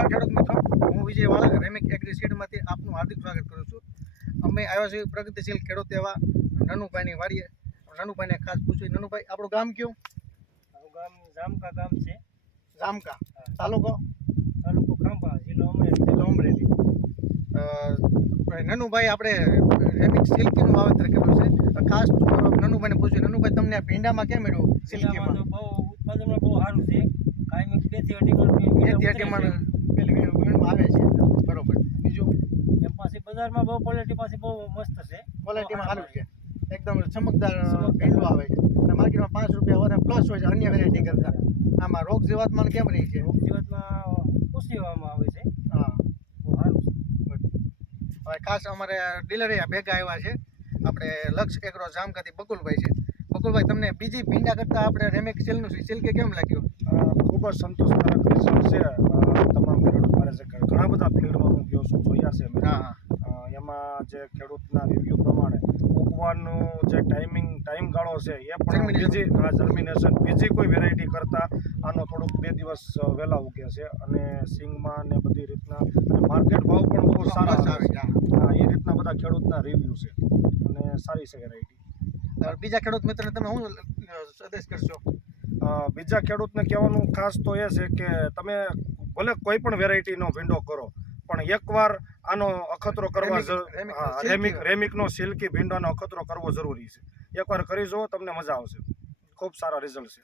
નમસ્કાર ખેડૂત મિત્રો, હું વિજય વાળા રેમિક એગ્રી સીડમાંથી આપનું હાર્દિક સ્વાગત કરું છું. અમે આવ્યા છીએ પ્રગતિશીલ ખેડૂત એવા નનુભાઈની વાડીએ. નનુભાઈને ખાસ પૂછ્યું, નનુભાઈ આપણું ગામ કયું? મારું ગામ જામકા ગામ છે. જામકા તાલુકો ખાંભા, જિલ્લો અમરેલી. નનુભાઈ આપણે રેમિક સિલ્કીનું વાવેતર કર્યું છે. ખાસ નનુભાઈને પૂછ્યું, નનુભાઈ તમને આ ભીંડામાં કેમ મળ્યું? સિલ્કીમાં તો બહુ ઉત્પાદનમાં બહુ સારું છે. કાયમી 2 થી 2.5 મણ પેલી વીણમાં આવે છે. બરોબર. બીજું એમ પાછી બજારમાં બહુ ક્વોલિટી પાછી બહુ મસ્ત છે. ક્વોલિટીમાં સારું છે, એકદમ ચમકદાર ભીંડું આવે છે. અને માર્કેટમાં 5 રૂપિયા વધારે પ્લસ હોય છે અન્ય વેરાયટી કરતાં. આમાં રોગ જીવાતમાં કેમ રહી છે? જીવનમાં ઓછી આવવામાં આવે છે. હા, બહુ સારું છે. હવે ખાસ અમારે ડીલરે ભેગા આવ્યા છે. આપણે લક્ષ એગ્રો જામકાથી બકુલભાઈ છે. બકુલભાઈ, તમને બીજી ભીંડા કરતાં આપણે રેમિક સિલ્કનું સિલ્કે કેમ લાગ્યું? ખૂબ જ સંતોષકારક રિઝલ્ટ છે. તમામ ખેડૂત મારે છે ઘણા બધા ફિલ્ડમાં હું ગયો છું, જોયા છે મેં. એમાં જે ખેડૂતના રિવ્યૂ પ્રમાણે ઉગવાનું જે ટાઈમ ગાળો છે એ પણ બીજી જર્મિનેશન બીજી કોઈ વેરાયટી કરતાં આનો થોડુંક 2 દિવસ વહેલા ઉગે છે. અને સિંગમાં ને બધી રીતના માર્કેટ ભાવ પણ બહુ સારા આવે છે. એ રીતના બધા ખેડૂતના રિવ્યૂ છે અને સારી છે વેરાયટી. બીજા ખેડૂત મિત્રોને તમે શું સંદેશ કરશો? બીજા ખેડૂતને કહેવાનું ખાસ તો એ છે કે તમે ભલે કોઈ પણ વેરાયટીનો ભીંડો કરો, પણ એકવાર આનો અખતરો કરવા રેમિકનો સિલ્કી ભીંડાનો અખતરો કરવો જરૂરી છે. એકવાર કરી જુઓ, તમને મજા આવશે. ખૂબ સારા રિઝલ્ટ છે.